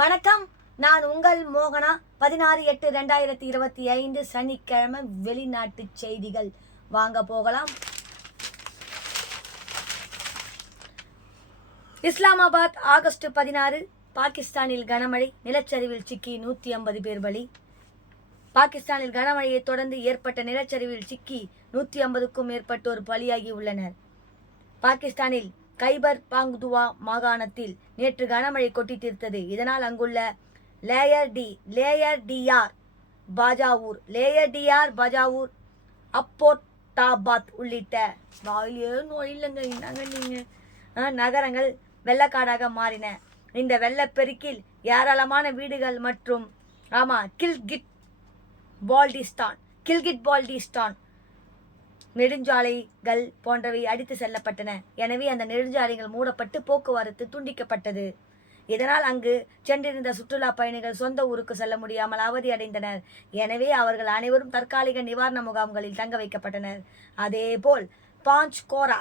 வணக்கம், நான் உங்கள் மோகனா. 16/8/2025 சனிக்கிழமை வெளிநாட்டு செய்திகள். வாங்க போகலாம். இஸ்லாமாபாத் ஆகஸ்ட் 16. பாகிஸ்தானில் கனமழை, நிலச்சரிவில் சிக்கி 150 பேர் பலி. பாகிஸ்தானில் கனமழையை தொடர்ந்து ஏற்பட்ட நிலச்சரிவில் சிக்கி 150க்கும் மேற்பட்டோர் பலியாகி உள்ளனர். பாகிஸ்தானில் கைபர் பாங்துவா மாகாணத்தில் நேற்று கனமழை கொட்டி தீர்த்தது. இதனால் அங்குள்ள லேயர் பாஜாவூர், அப்போட்டாபாத் உள்ளிட்ட நகரங்கள் வெள்ளக்காடாக மாறின. இந்த வெள்ளப்பெருக்கில் ஏராளமான வீடுகள் மற்றும் கில்கிட் பால்டிஸ்தான் நெடுஞ்சாலைகள் போன்றவை அடித்து செல்லப்பட்டன. எனவே அந்த நெடுஞ்சாலைகள் மூடப்பட்டு போக்குவரத்து துண்டிக்கப்பட்டது. இதனால் அங்கு சென்றிருந்த சுற்றுலா பயணிகள் சொந்த ஊருக்கு செல்ல முடியாமல் அவதியடைந்தனர். எனவே அவர்கள் அனைவரும் தற்காலிக நிவாரண முகாம்களில் தங்க வைக்கப்பட்டனர். அதேபோல் பாஞ்ச்கோரா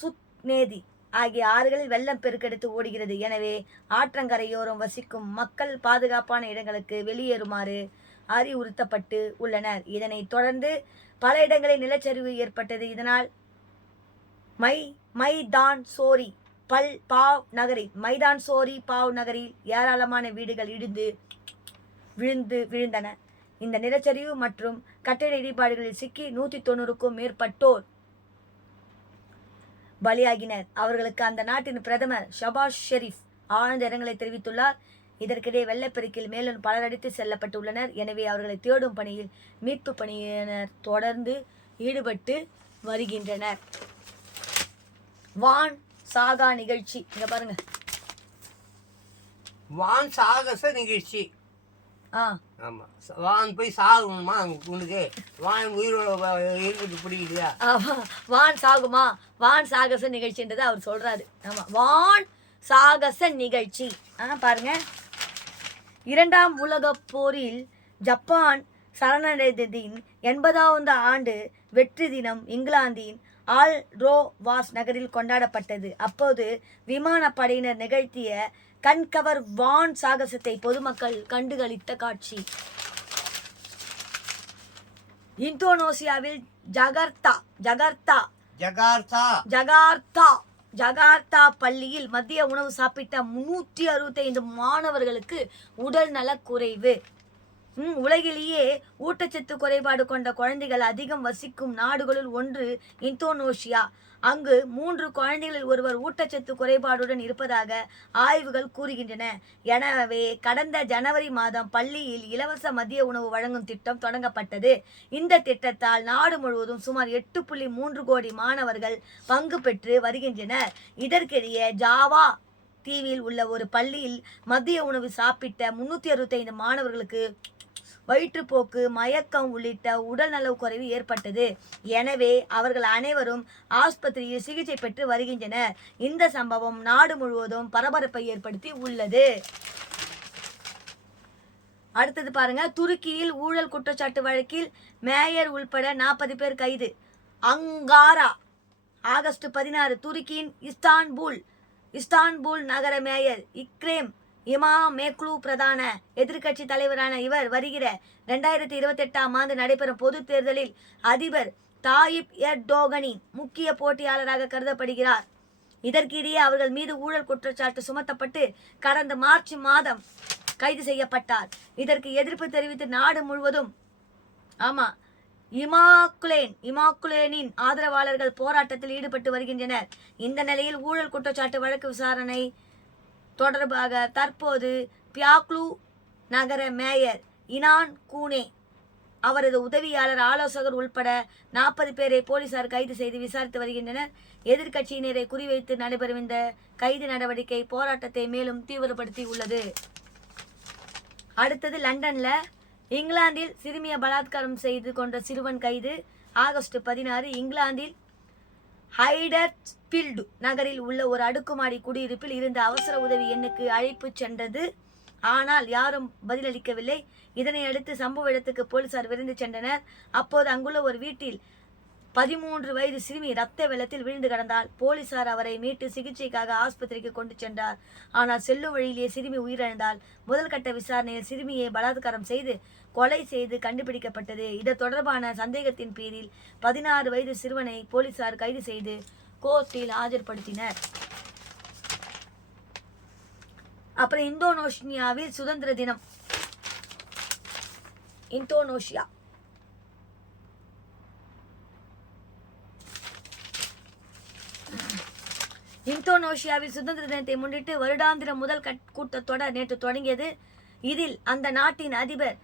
சுத்நேதி ஆகிய ஆறுகளில் வெள்ளம் பெருக்கெடுத்து ஓடுகிறது. எனவே ஆற்றங்கரையோரம் வசிக்கும் மக்கள் பாதுகாப்பான இடங்களுக்கு வெளியேறுமாறு அறிவுறுத்தப்பட்டு உள்ளனர். இதனைத் தொடர்ந்து பல இடங்களில் நிலச்சரிவு ஏற்பட்டது. இதனால் மைதான் சோரி பாவ் நகரில் ஏராளமான வீடுகள் விழுந்தன. இந்த நிலச்சரிவு மற்றும் கட்டிட இடிபாடுகளில் சிக்கி 190க்கும் மேற்பட்டோர் பலியாகினர். அவர்களுக்கு அந்த நாட்டின் பிரதமர் ஷபாஸ் ஷெரீப் ஆழ்ந்த இரங்கலை தெரிவித்துள்ளார். இதற்கிடையே வெள்ளப்பெருக்கில் மேலும் பலர் அடித்து செல்லப்பட்டுள்ளனர். எனவே அவர்களை தேடும் பணியில் மீட்பு பணியினர் தொடர்ந்து ஈடுபட்டு வருகின்றனர். வான் சாகா நிகழ்ச்சி, இங்க பாருங்க, வான் சாகச நிகழ்ச்சி. ஆமா, வான் போய் சாகுமா? உங்களுக்கு வான் உயிரோட இருக்கிறது பிடிக்கலையா? வான் சாகுமா? வான் சாகச நிகழ்ச்சின்றது அவர் சொல்றாரு. ஆமா, வான் சாகச நிகழ்ச்சி. பாருங்க, 2ஆம் உலகப் போரில் ஜப்பான் சரணடைந்ததின் 80வது ஆண்டு வெற்றி தினம் இங்கிலாந்தின் ஆல்ரோவாஸ் நகரில் கொண்டாடப்பட்டது. அப்போது விமானப்படையினர் நிகழ்த்திய கண்கவர் வான் சாகசத்தை பொதுமக்கள் கண்டுகளித்த காட்சி. இந்தோனேசியாவில் ஜகார்த்தா பள்ளியில் மதிய உணவு சாப்பிட்ட 365 மாணவர்களுக்கு உடல் நலக் குறைவு. உலகிலேயே ஊட்டச்சத்து குறைபாடு கொண்ட குழந்தைகள் அதிகம் வசிக்கும் நாடுகளுள் ஒன்று இந்தோனேசியா. அங்கு 3 குழந்தைகளில் ஒருவர் ஊட்டச்சத்து குறைபாடுடன் இருப்பதாக ஆய்வுகள் கூறுகின்றன. எனவே கடந்த ஜனவரி மாதம் பள்ளியில் இலவச மதிய உணவு வழங்கும் திட்டம் தொடங்கப்பட்டது. இந்த திட்டத்தால் நாடு முழுவதும் சுமார் 8.3 கோடி மாணவர்கள் பங்கு பெற்று வருகின்றனர். இதற்கிடையே ஜாவா தீவில் உள்ள ஒரு பள்ளியில் மதிய உணவு சாப்பிட்ட 365 மாணவர்களுக்கு வயிற்றுப்போக்கு, மயக்கம் உள்ளிட்ட உடல் நலக்குறைவு ஏற்பட்டது. எனவே அவர்கள் அனைவரும் ஆஸ்பத்திரியில் சிகிச்சை பெற்று வருகின்றனர். இந்த சம்பவம் நாடு முழுவதும் பரபரப்பை ஏற்படுத்தி உள்ளது. அடுத்தது பாருங்க, துருக்கியில் ஊழல் குற்றச்சாட்டு வழக்கில் மேயர் உள்பட 40 பேர் கைது. Ankara August 16. துருக்கியின் இஸ்தான்புல் நகர மேயர் இக்ரேம் இமாமேக்லு பிரதான எதிர்கட்சி தலைவரான இவர் வருகிற 2028ஆம் ஆண்டு நடைபெறும் பொது தேர்தலில் அதிபர் தாயிப் எர்டோகனின் முக்கிய போட்டியாளராக கருதப்படுகிறார். இதற்கிடையே அவர்கள் மீது ஊழல் குற்றச்சாட்டு சுமத்தப்பட்டு கடந்த மார்ச் மாதம் கைது செய்யப்பட்டார். இதற்கு எதிர்ப்பு தெரிவித்து நாடு முழுவதும் இமாக்குலேனின் ஆதரவாளர்கள் போராட்டத்தில் ஈடுபட்டு வருகின்றனர். இந்த நிலையில் ஊழல் குற்றச்சாட்டு வழக்கு விசாரணை தொடர்பாக தற்போது பியாக்லு நகர மேயர் இனான் கூனே, அவரது உதவியாளர், ஆலோசகர் உள்பட 40 பேரை போலீசார் கைது செய்து விசாரித்து வருகின்றனர். எதிர்கட்சியினரை குறிவைத்து நடைபெறும் இந்த கைது நடவடிக்கை போராட்டத்தை மேலும் தீவிரப்படுத்தி உள்ளது. அடுத்தது லண்டன்ல இங்கிலாந்தில் சிறுமியை பலாத்காரம் செய்து கொண்ட சிறுவன் கைது. ஆகஸ்ட் 16. இங்கிலாந்தில் ஹைடர்ஸ்பீல்டு நகரில் உள்ள ஒரு அடுக்குமாடி குடியிருப்பில் இருந்த அவசர உதவி எண்ணுக்கு அழைப்பு சென்றது. ஆனால் யாரும் பதிலளிக்கவில்லை. இதனை அடுத்து சம்பவ இடத்துக்கு போலீசார் விரைந்து சென்றனர். அப்போது அங்குள்ள ஒரு வீட்டில் 13 வயது சிறுமி இரத்த வெள்ளத்தில் விழுந்து கிடந்தால் போலீசார் அவரை மீட்டு சிகிச்சைக்காக ஆஸ்பத்திரிக்கு கொண்டு சென்றார். ஆனால் செல்லும் வழியிலேயே சிறுமி உயிரிழந்தால். முதல் கட்ட விசாரணையில் சிறுமியை பலாத்காரம் செய்து கொலை செய்து கண்டுபிடிக்கப்பட்டது. இது தொடர்பான சந்தேகத்தின் பேரில் 16 வயது சிறுவனை போலீசார் கைது செய்து கோர்ட்டில் ஆஜர்படுத்தினர். அப்புறம் இந்தோனேஷியாவில் சுதந்திர தினம். இந்தோனேஷியாவில் சுதந்திர தினத்தை முன்னிட்டு வருடாந்திர முதல் கூட்டத்தொடர் நேற்று தொடங்கியது. இதில் அந்த நாட்டின் அதிபர்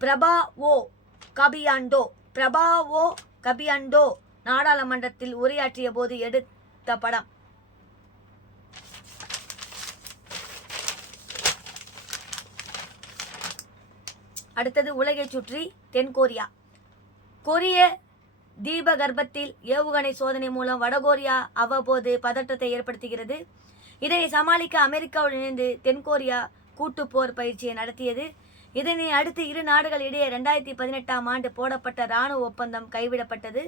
பிரபாவோ கபியாண்டோ நாடாளுமன்றத்தில் உரையாற்றிய போது எடுத்த படம். அடுத்தது உலகை சுற்றி தென்கொரியா. கொரிய தீபகற்பத்தில் ஏவுகணை சோதனை மூலம் வடகொரியா அவ்வப்போது பதற்றத்தை ஏற்படுத்துகிறது. இதனை சமாளிக்க அமெரிக்காவுடன் இணைந்து தென்கொரியா கூட்டுப்போர் பயிற்சியை நடத்தியது. இதனை அடுத்து இரு நாடுகள் இடையே 2018ஆம் ஆண்டு போடப்பட்ட இராணுவ ஒப்பந்தம் கைவிடப்பட்டது.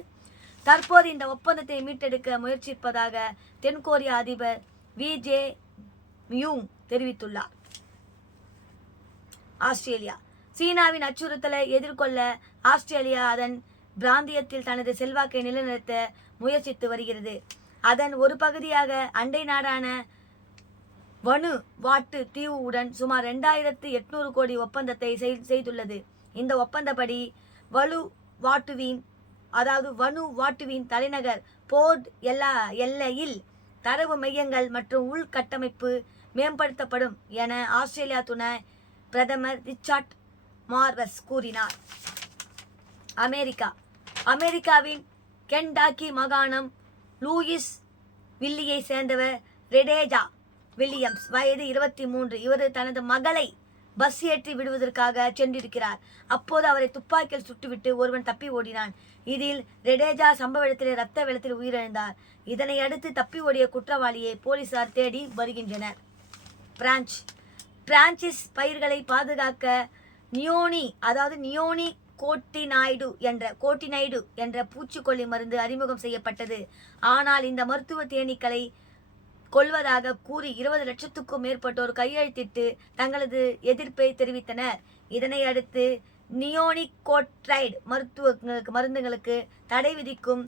தற்போது இந்த ஒப்பந்தத்தை மீட்டெடுக்க முயற்சிப்பதாக தென்கொரிய அதிபர் விஜே மியூங் தெரிவித்துள்ளார். ஆஸ்திரேலியா. சீனாவின் அச்சுறுத்தலை எதிர்கொள்ள ஆஸ்திரேலியா அதன் பிராந்தியத்தில் தனது செல்வாக்கை நிலைநிறுத்த முயற்சித்து வருகிறது. அதன் ஒரு பகுதியாக அண்டை நாடான வனுவாட்டு தீவுடன் சுமார் 2800 கோடி ஒப்பந்தத்தை செய்துள்ளது. இந்த ஒப்பந்தப்படி வனுவாட்டுவின் தலைநகர் போர்ட் எல்லையில் தரவு மையங்கள் மற்றும் உள்கட்டமைப்பு மேம்படுத்தப்படும் என ஆஸ்திரேலியா துணை பிரதமர் ரிச்சர்ட் மார்வஸ் கூறினார். அமெரிக்காவின் கென்டாக்கி மாகாணம் லூயிஸ் வில்லியை சேர்ந்தவர் ரெடேஜா வில்லியம்ஸ், வயது 23. இவர் தனது மகளை பஸ் ஏற்றி விடுவதற்காக சென்றிருக்கிறார். அப்போது அவரை துப்பாக்கியில் சுட்டுவிட்டு ஒருவன் தப்பி ஓடினான். இதில் ரெடேஜா சம்பவ இடத்திலே இரத்த வெள்ளத்தில் உயிரிழந்தார். இதனை அடுத்து தப்பி ஓடிய குற்றவாளியை போலீசார் தேடி வருகின்றனர். பிரான்சிஸ் பயிர்களை பாதுகாக்க நியோனி கோட்டினைடு என்ற பூச்சிக்கொல்லி மருந்து அறிமுகம் செய்யப்பட்டது. ஆனால் இந்த மருத்துவ தேனீக்களை கொல்வதாக கூறி 20 லட்சத்துக்கும் மேற்பட்டோர் கையெழுத்திட்டு தங்களது எதிர்ப்பை தெரிவித்தனர். இதனை அடுத்து நியோனிகோட்ரைடு மருந்துகளுக்கு தடை விதிக்கும்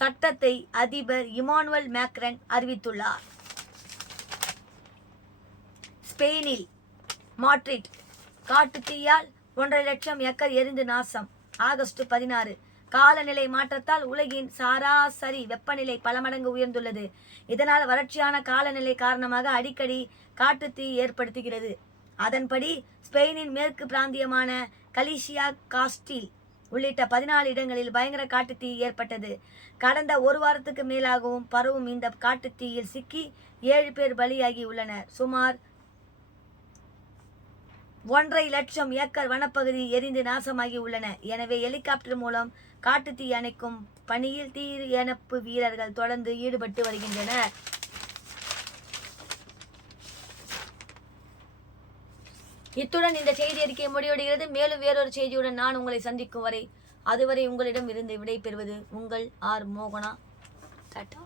சட்டத்தை அதிபர் இமானுவேல் மேக்ரன் அறிவித்துள்ளார். ஸ்பெயினில் மாட்ரிட் காட்டுத்தீயால் 1.5 லட்சம் ஏக்கர் எரிந்து நாசம். ஆகஸ்ட் 16. காலநிலை மாற்றத்தால் உலகின் சராசரி வெப்பநிலை பல மடங்கு உயர்ந்துள்ளது. இதனால் வறட்சியான காலநிலை காரணமாக அடிக்கடி காட்டுத்தீ ஏற்படுத்துகிறது. அதன்படி ஸ்பெயினின் மேற்கு பிராந்தியமான கலிசியா, காஸ்டில் உள்ளிட்ட 14 இடங்களில் பயங்கர காட்டுத்தீ ஏற்பட்டது. கடந்த ஒரு வாரத்துக்கு மேலாகவும் பரவும் இந்த காட்டுத்தீயில் சிக்கி 7 பேர் பலியாகி உள்ளனர். சுமார் 1.5 லட்சம் ஏக்கர் வனப்பகுதி எரிந்து நாசமாகி உள்ளன. எனவே ஹெலிகாப்டர் மூலம் காட்டுத்தீ அணைக்கும் பணியில் தீயணைப்பு வீரர்கள் தொடர்ந்து ஈடுபட்டு வருகின்றனர். இத்துடன் இந்த செய்தி அறிக்கை முடிவடைகிறது. மேலும் வேறொரு செய்தியுடன் நான் உங்களை சந்திக்கும் வரை அதுவரை உங்களிடம் இருந்து விடை பெறுவது உங்கள் ஆர் மோகனா. டாடா.